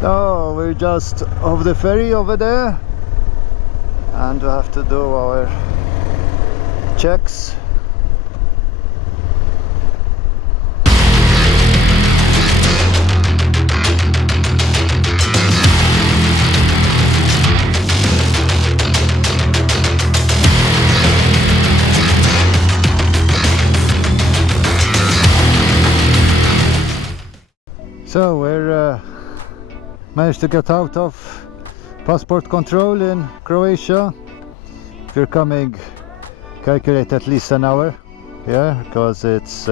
So we're just off the ferry over there, and we have to do our checks. So we're managed to get out of passport control in Croatia. If you're coming, calculate at least an hour here, because it's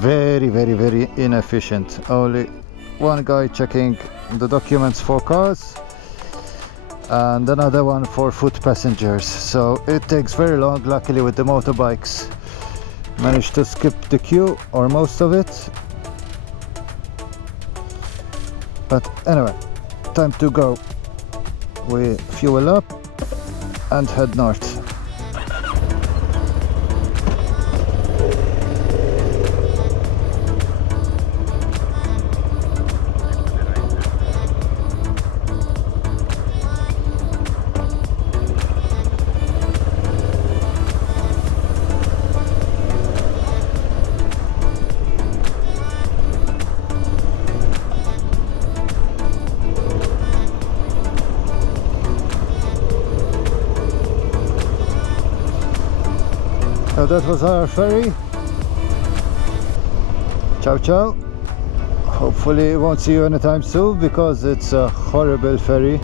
very inefficient. Only one guy checking the documents for cars and another one for foot passengers, so it takes very long. Luckily with the motorbikes managed to skip the queue, or most of it. But anyway, time to go. We fuel up and head north. So that was our ferry. Ciao ciao. Hopefully won't see you anytime soon, because it's a horrible ferry.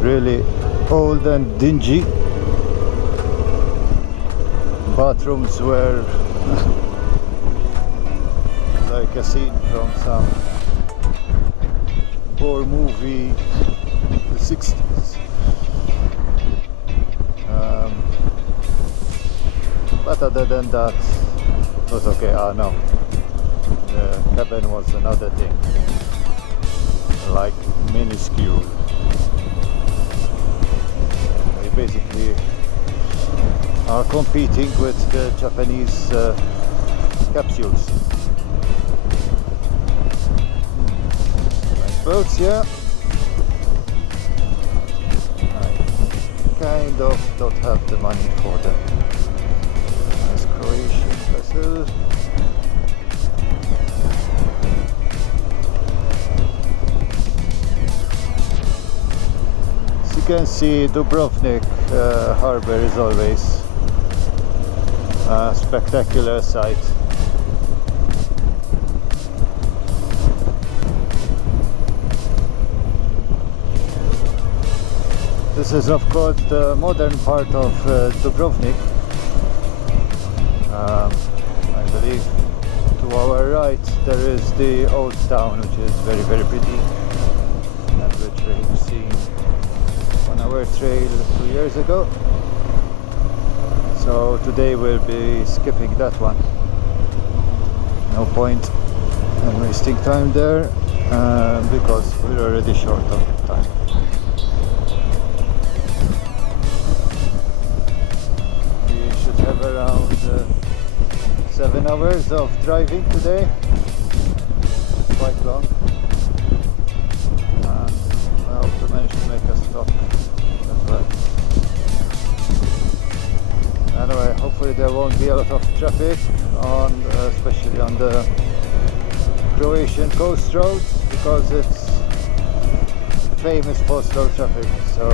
Really old and dingy. Bathrooms were like a scene from some war movie in the 60s. But other than that, it was okay. No, the cabin was another thing, like minuscule. We basically are competing with the Japanese capsules. Nice boats, yeah. I kind of don't have the money for them. Croatian vessel. As you can see, Dubrovnik harbor is always a spectacular sight. This is of course the modern part of Dubrovnik. I believe to our right there is the old town, which is very pretty, and which we've seen on our trail 2 years ago. So today we'll be skipping that one. No point in wasting time there, because we're already short of time. We should have around 7 hours of driving today, quite long. I hope to manage to make a stop as well. Anyway, hopefully there won't be a lot of traffic on, especially on the Croatian Coast Road, because it's famous for slow traffic. So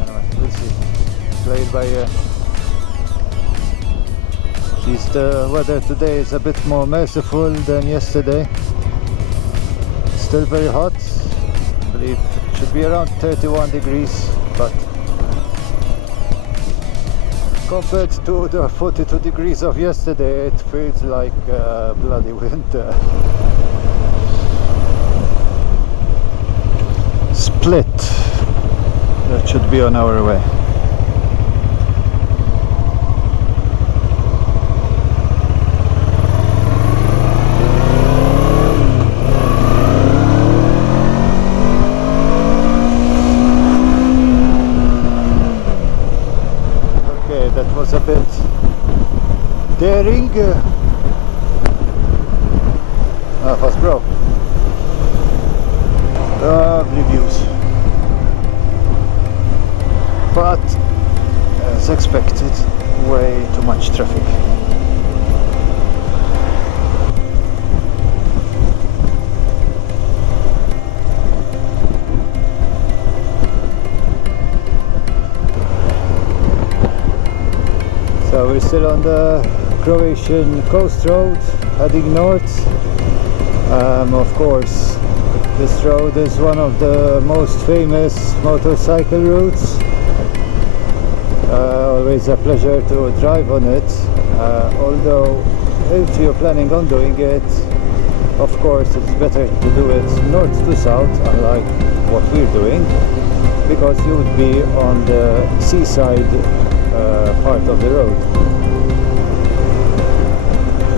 anyway, we'll see. Play it by ear. At least the weather today is a bit more merciful than yesterday. Still very hot. I believe it should be around 31 degrees, but compared to the 42 degrees of yesterday, it feels like bloody winter. Split. That should be on our way. Was a bit daring. Fast bro. lovely views. But as expected, way too much traffic. So we're still on the Croatian Coast Road, heading north. Of course, this road is one of the most famous motorcycle routes. Always a pleasure to drive on it, although if you're planning on doing it, of course it's better to do it north to south, unlike what we're doing, because you would be on the seaside part of the road.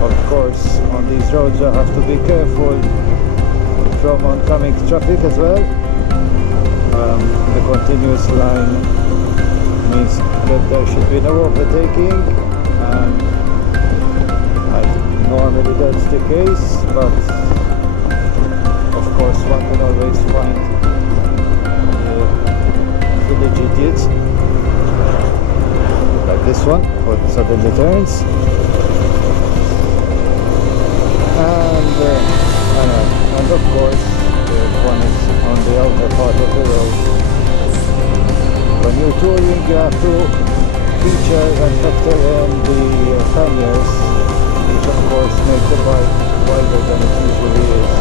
Of course, on these roads you have to be careful from oncoming traffic as well. The continuous line means that there should be no overtaking, and normally that's the case, but of course one can always find village idiots like this one who suddenly turns, and of course the one is on the outer part of the road. When you're touring, you have to feature and factor in the panniers, which of course make the bike wider than it usually is.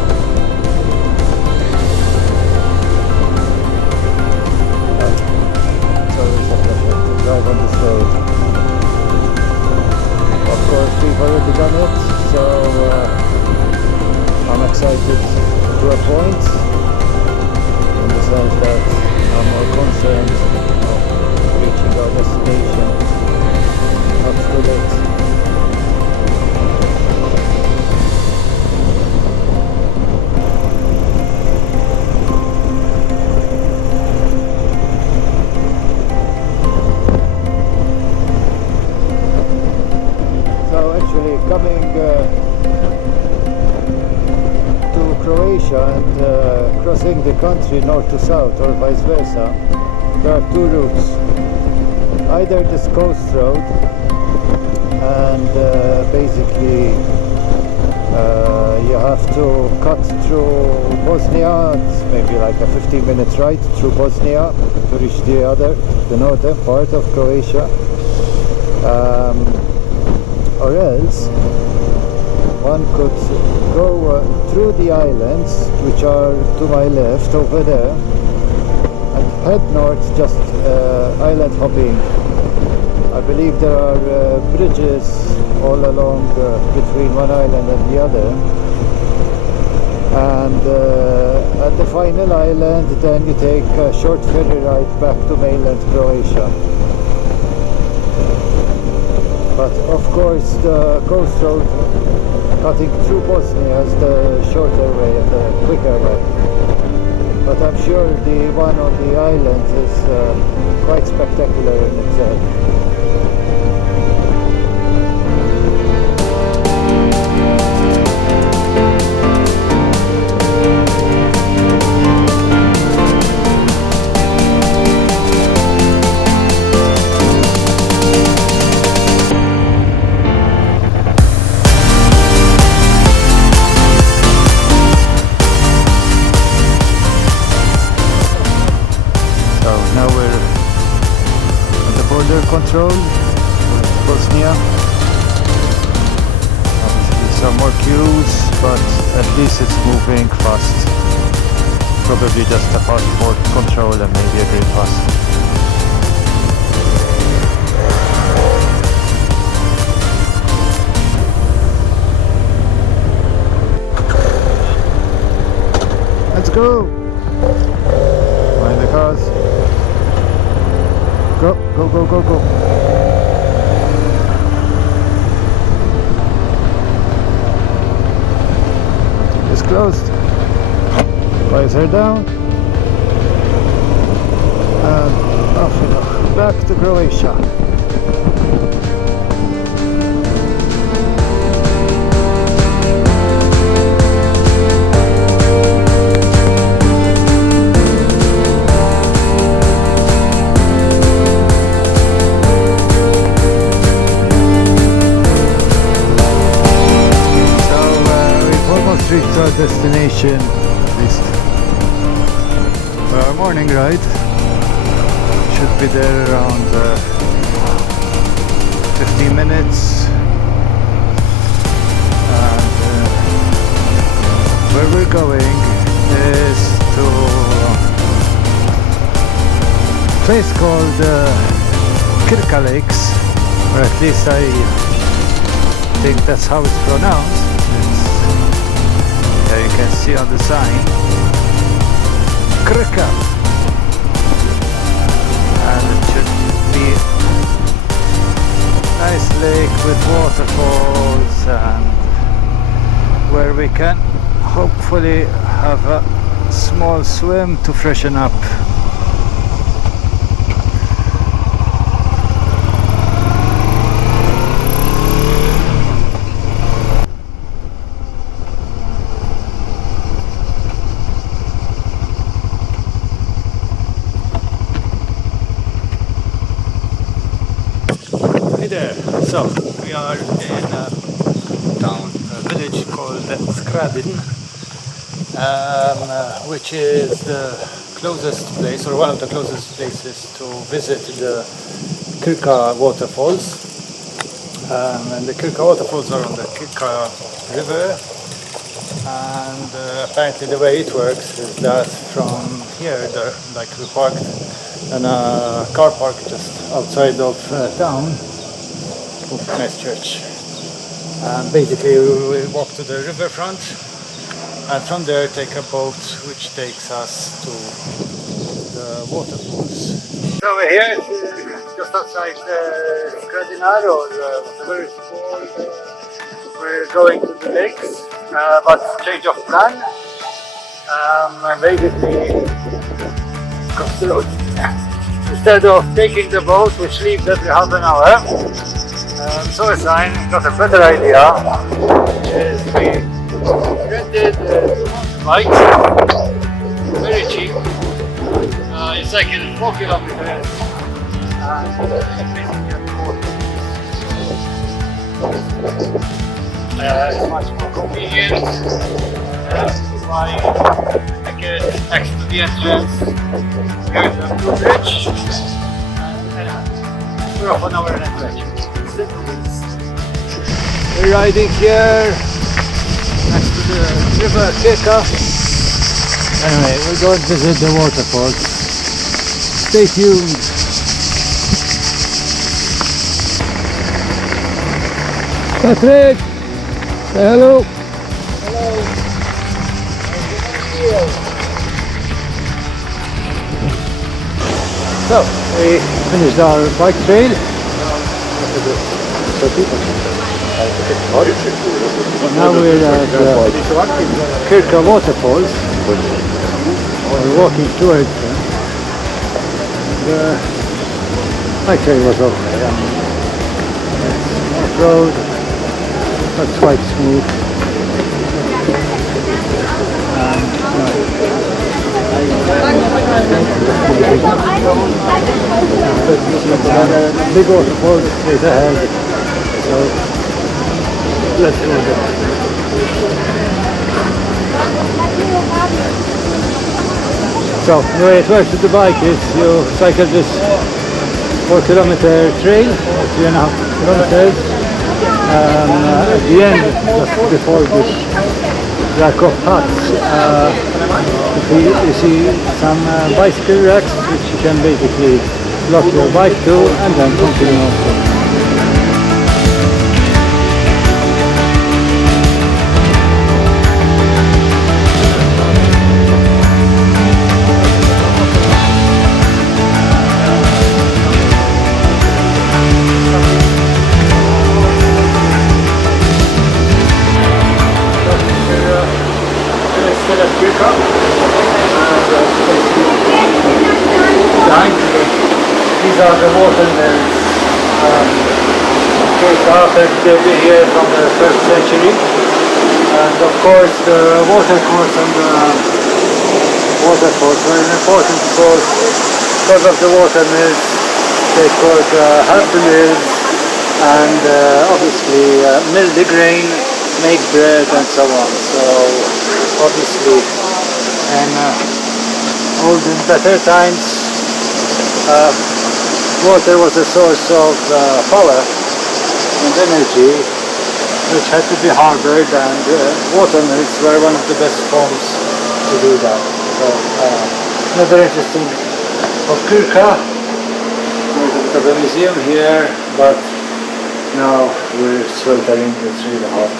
It's always a pleasure to drive on this road. Of course, we've already done it, so I'm excited to a point, in the sense that I'm more concerned of reaching our destination, not too late. So actually coming to Croatia and crossing the country north to south or vice versa, there are two routes. Either this coast road, and basically you have to cut through Bosnia. It's maybe like a 15-minute ride through Bosnia to reach the northern part of Croatia, or else one could go through the islands, which are to my left over there, and head north, just island hopping. I believe there are bridges all along between one island and the other, and at the final island then you take a short ferry ride back to mainland Croatia. But of course the coast road cutting through Bosnia is the shorter way and the quicker way. But I'm sure the one on the islands is quite spectacular in itself. Control with Bosnia. Obviously some more queues, but at least it's moving fast. Probably just a passport control and maybe a green pass. Let's go! Mind the cars. Go, go, go, go, go. It's closed. Visor down. And off we go. Back to Croatia. almost reached our destination, at least for our morning ride. Should be there around 15 minutes. And where we're going is to a place called Kirka Lakes, or at least I think that's how it's pronounced. There you can see on the sign Kirka, and it should be a nice lake with waterfalls and where we can hopefully have a small swim to freshen up. Hey there, so we are in a town, a village called Skradin, which is the closest place, or one of the closest places to visit the Kirka waterfalls. And the Kirka waterfalls are on the Kirka river, and apparently the way it works is that from here, like we parked in a car park just outside of town. Nice church. And basically we walk to the riverfront, and from there take a boat which takes us to the waterfalls. So we're here, just outside Skradina, or whatever it's called. We're going to the lakes, but change of plan. Basically, across the road. Instead of taking the boat, which leaves every half an hour, saw a sign, got a better idea, is we rented 2 bikes, very cheap. It's like in 4 kilometers, and basically at the it's much more convenient. By ticket next to the entrance, here's the blue bridge, and we're off on our next leg. We're riding here next to the river Kirka. Anyway, we're going to visit the waterfalls. Stay tuned. Patrick, say hello. Hello. So, we finished our bike trail. Now we're at Kirka waterfalls. We're walking towards them. The bike trail was okay. Off-road, that's quite smooth. Big waterfall is ahead, so let's go there. So the way it works with the bike is you cycle this 4-kilometer trail, 3.5 kilometers. At the end, just before this rack of huts, you see some bicycle racks which you can basically lock your bike to and then continue on. These are the water mills. They've been here from the 1st century, and of course the water course and the waterfalls were important because of the water mills. They could have the mills and obviously mill the grain make bread and so on. So obviously, in old and better times, water was a source of power and energy, which had to be harbored, and watermills were one of the best forms to do that. So another interesting of Kirka. There's a bit of a museum here, but now we're sweltering, it's really hot.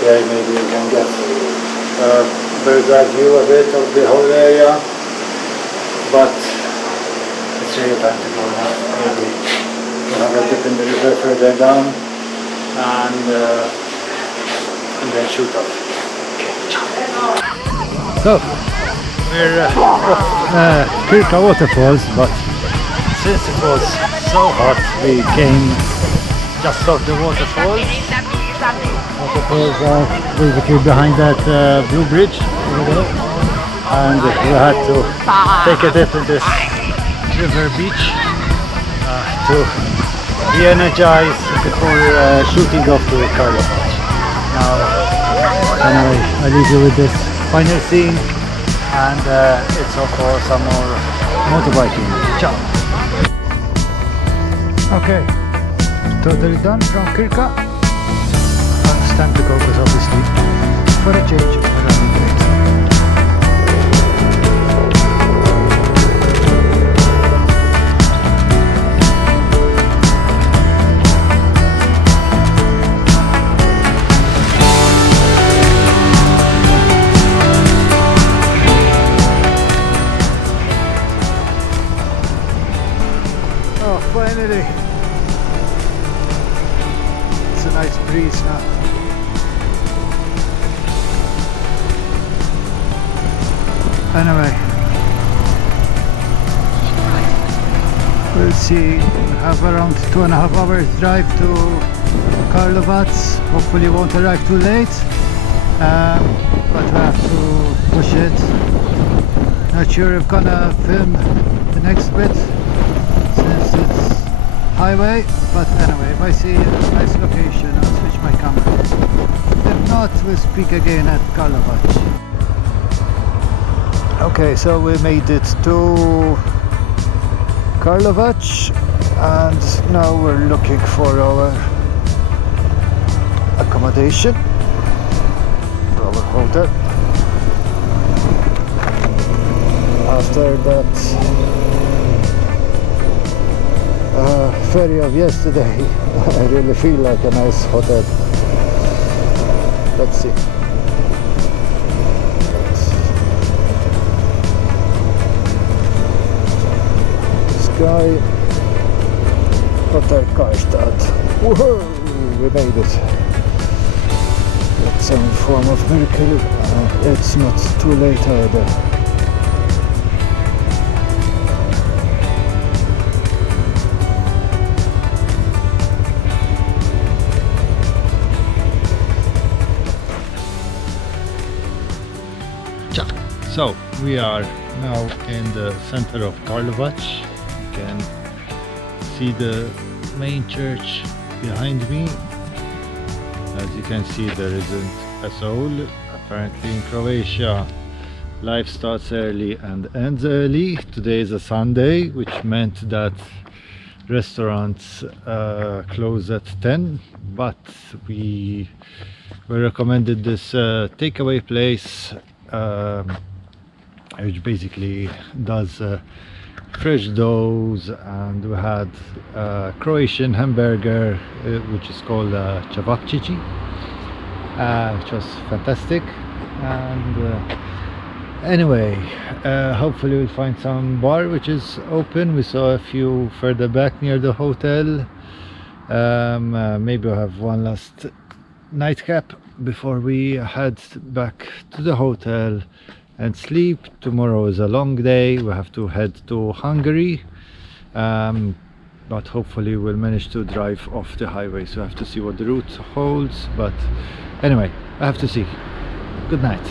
Here maybe you can get a bird's eye view a bit of the whole area, but it's really time to go now. Maybe we'll have a dip in the river further down and then shoot off. Okay, ciao. So we're off Kirka waterfalls, but since it was so hot we came just off the waterfalls. Waterfalls are basically behind that blue bridge over there, and we had to take a dip in this river beach to re-energize before shooting off to Karlovac. Now anyway, I leave you with this final scene, and it's off for some more motorbiking. Ciao! Okay, totally done from Kirka. It's time to go, because obviously for a change we're running late. Oh, finally! It's a nice breeze now. Anyway, we'll see. We have around 2.5 hours drive to Karlovac. Hopefully won't arrive too late, but we have to push it. Not sure if I'm gonna film the next bit since it's highway, but anyway, if I see a nice location I'll switch my camera. If not, we'll speak again at Karlovac. Okay, so we made it to Karlovac, and now we're looking for our accommodation, for our hotel. After that ferry of yesterday, I really feel like a nice hotel. Let's see. Guy, Hotel Karlstad. Whoa, we made it. It's some form of miracle. It's not too late either. So we are now in the center of Karlovac. You can see the main church behind me. As you can see, there isn't a soul. Apparently in Croatia life starts early and ends early. Today is a Sunday, which meant that restaurants close at 10, but we were recommended this takeaway place, which basically does fresh doughs, and we had Croatian hamburger, which is called cevapcici, which was fantastic. And anyway, hopefully we'll find some bar which is open. We saw a few further back near the hotel. Maybe we'll have one last nightcap before we head back to the hotel and sleep. Tomorrow is a long day. We have to head to Hungary, but hopefully we'll manage to drive off the highway, so I have to see what the route holds. But anyway, I have to see. Good night.